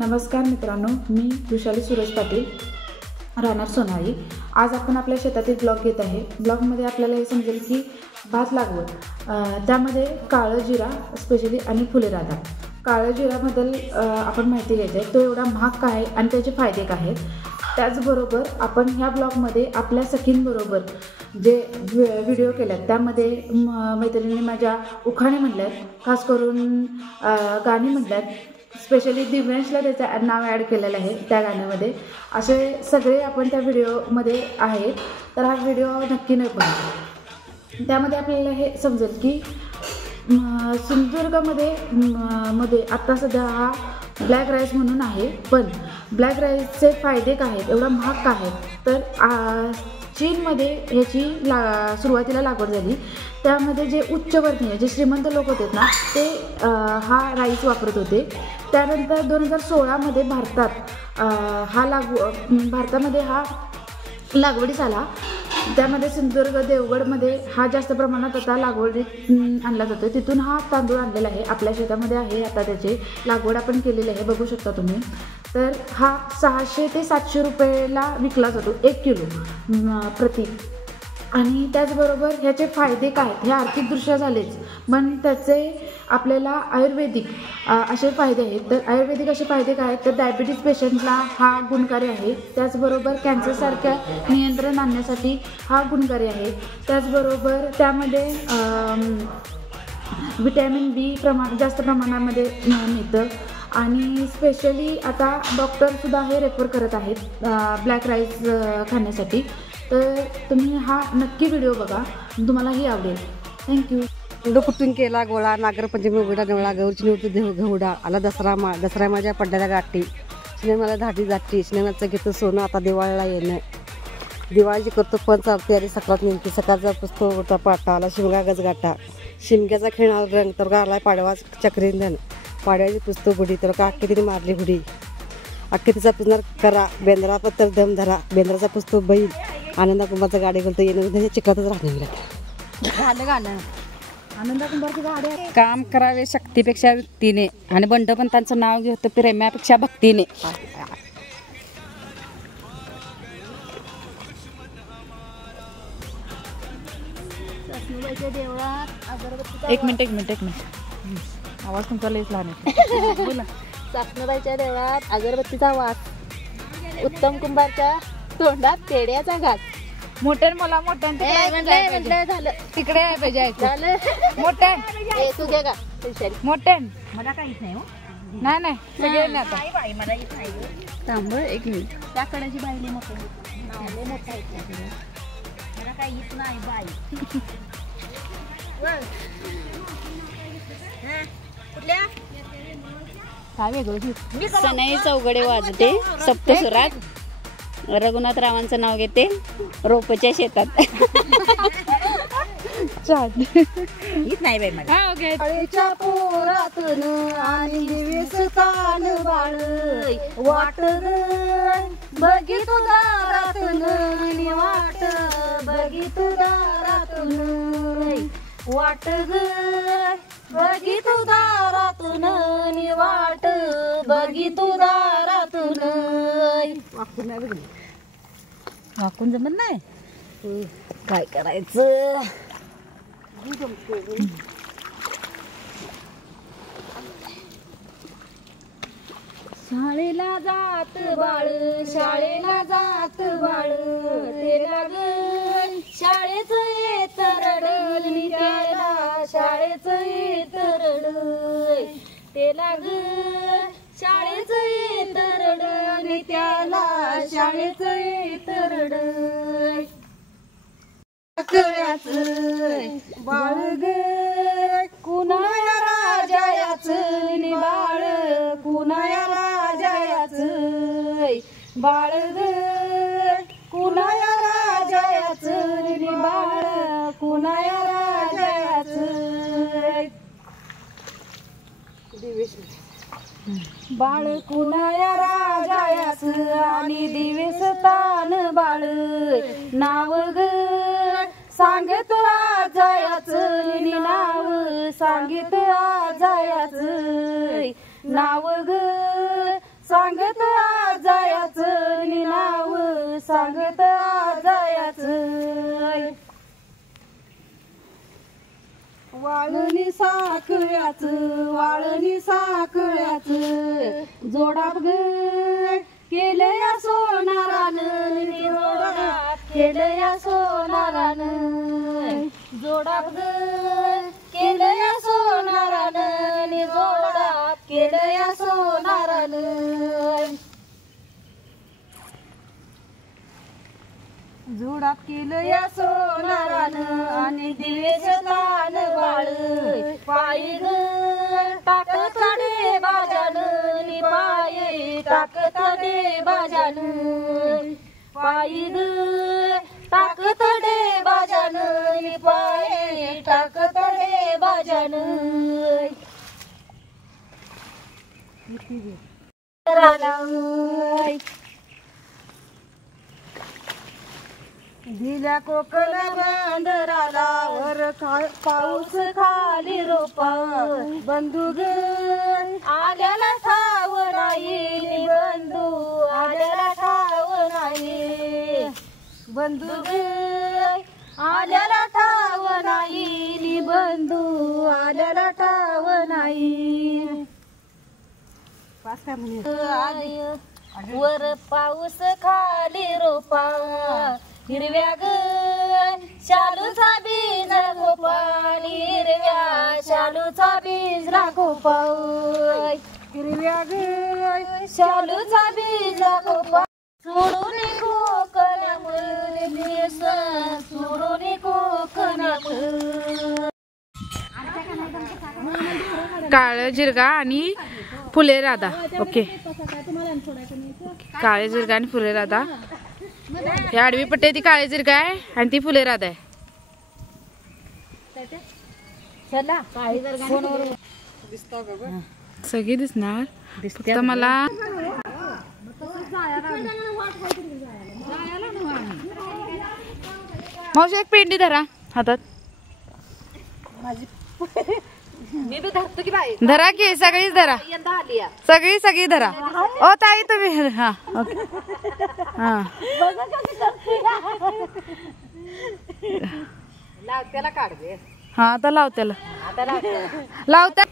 नमस्कार मित्रांनो, मी वृषाली सुरेश पाटील, राहणार सोनाळी। आज आपण आपल्या शेतातील ब्लॉग घेत आहे। ब्लॉगमध्ये आपल्याला हे समजेल की भात लागवड, त्यामध्ये काळं जिरा स्पेशली आणि फुलेराधा। काळं जिराबद्दल आपण माहिती घ्यायची आहे, तो एवढा महाग का आहे आणि त्याचे फायदे काय आहेत। त्याचबरोबर आपण ह्या ब्लॉगमध्ये आपल्या सखींबरोबर जे व्हिडिओ केल्यात त्यामध्ये मैत्रिणींनी माझ्या उखाणे म्हटल्यात, खास करून गाणी म्हटल्यात। स्पेशली दिव्यांशला त्याचं नाव ॲड केलेलं आहे त्या गाण्यामध्ये। असे सगळे आपण त्या व्हिडिओमध्ये आहेत, तर हा व्हिडिओ नक्की न बघा। त्यामध्ये आपल्याला हे समजेल की सिंधुदुर्गामध्ये आत्ता सध्या हा ब्लॅक राईस म्हणून आहे, पण ब्लॅक राईसचे फायदे काय आहेत, एवढा महाग का आहे, तर चीनमध्ये ह्याची सुरुवातीला लागवड झाली। त्यामध्ये जे उच्चवर्णीय जे श्रीमंत लोक होते ना, ते हा राईस वापरत होते। त्यानंतर 2016मध्ये भारतामध्ये हा लागवडीस आला। त्यामध्ये सिंधुदुर्ग देवगडमध्ये हा जास्त प्रमाणात आता लागवडीत आणला जातो। तिथून हा तांदूळ आणलेला आहे, आपल्या शेतामध्ये आहे आता त्याची लागवड आपण केलेली आहे, बघू शकता तुम्ही। तर हा 600 ते 700 रुपयाला विकला जातो 1 किलो प्रति। आणि त्याचबरोबर ह्याचे फायदे काय आहेत, हे आर्थिकदृष्ट्या झालेच, पण त्याचे आपल्याला आयुर्वेदिक असे फायदे आहेत। तर आयुर्वेदिक असे फायदे काय आहेत, तर डायबिटीज पेशंटला हा गुणकारी आहे। त्याचबरोबर कॅन्सरसारख्या नियंत्रण आणण्यासाठी हा गुणकारी आहे। त्याचबरोबर त्यामध्ये व्हिटॅमिन बी जास्त प्रमाणामध्ये मिळतं। आणि स्पेशली आता डॉक्टरसुद्धा हे रेफर करत आहेत ब्लॅक राईस खाण्यासाठी। तर तुम्ही हा नक्की व्हिडिओ बघा, तुम्हालाही आवडेल। थँक्यू। कुठून केला गोळा, नागरपंचमी उघडा डोळा, गौरची निवृत्ती देव घेवडा, आला दसरा माझ्या पड्ड्याला गाठी, सिनेमाला धाटी जाठी, सिनेमाचं घेतो सोनं आता दिवाळीला येणं, दिवाळीची करतो पण चालते आणि सकाळात नेमकी, सकाळचा पुसतो होता पाटा, आला शिमगा गजगाटा, शिमग्याचा खेळणार रंग, तर का आलाय पाडवा चक्रींधन, पाडव्याची पुसतो गुढी, तर का अख्खी तिने मारली गुढी, अख्खी तिचा पुसणार करा, बेंद्रा पत्तर दम धरा, बेंद्राचा पुसतो बैल, आनंदा कुंभारचा गाडी घालतो, येणं चिखलातच राहणार गाणं। आनंदा कुंभारची गाडी, काम करावे शक्तीपेक्षा व्यक्तीने, आणि बंडपंतांचं नाव घेतो प्रेमापेक्षा भक्तीने। एक मिनिट आवाज तुमचा लईच लहान आहे, बोला। सासनबाईच्या देवळात अगरबत्तीचा वास, उत्तम कुंभारच्या तोंडात पेड्याचा घास, मोठ्यान मला मोठ्यान झालं तिकडे आहे पाहिजे झालं मोठ्यान तू घे का मोठ्यान मला काहीच नाही हो, नाही सगळे नाही आता मला येत नाही थांब एक मिनिट। त्या कडाची बाईले मोठे मोठा येत मला काही येत नाही बाई। कुठल्या काय वेगळं सनई चौघडे वाजते सप्तसुरात, रघुनाथरावांचं नाव घेते रोपच्या शेतात। येत नाही बाई मला। पोरातून आणि दिवस कान बाळ वाट बघितू दारातून, वाट बघितू दारातून, वाट बघितू दारातून, वाट बघितू दारातून। वाकून जमत नाही, काय करायचं। शाळेला जात बाळ, शाळेला जात बाळ, ते लाग शाळेच येत रड, त्याला शाळेच येत रड, ते लाग शाळेच येत रड, आणि त्याला शाळेच येत रड। बाळ ग कुणाया राजायाच, बाळ कुणाया राजायाच, बाळ ग कुणाया राजायाच, बाळ कुणाया राजायाच। बाळ कुणाया राजायाच आणि दिवस तान बाळ, नाव ग सांगत आजायाच, नाव सांगित आजायाच, नाव ग सांगत आजायाचं नाव सांगत आजायाचं वाळणी साखळ्याचं जोडाप ग केलं या सोनारानं जोडाप केलं या सोनारानं जोडाप ग केलं या सोनारानं जोडाप केलं या सोनारानं जोडाप केलं या सोनारानं आणि दिवेचं तान बाळ पायी ग टाकत डे बाजानं पायी टाकत डे बाजानं पायी ग टाकत डे बाजानं पायी टाकत डे बाजानं दिल्या कोकण बांधराला वर पाऊस खाली रोपा बंधू ग आल्याला ठाव नाही बंधू आल्याला ठाव नाही बंधू ग आल्याला ठाव नाही बंधू आल्याला ठाव नाही वर पाऊस खाली रोपा हिरव्या ग शालूचा बीज गोपाल हिरव्या शालूचा बीज गोपाल हिरव्या ग शालूचा बीज गोपाल सोडून कोकण सोडून कोकण काळं जिरगा आणि फुले राधा. ओके, काळे जिरगा आणि फुले राधा. ही आडवी पट्टी ती काळे जिरगा आहे आणि ती फुले राधा आहे. सगळी दिसणार फक्त मला मावशी एक पेंडी धरा हातात. धरा की सगळीच धरा सगळी धरा. ओ ताई तुम्ही हा ओके हा हा आता लाव त्याला लावता.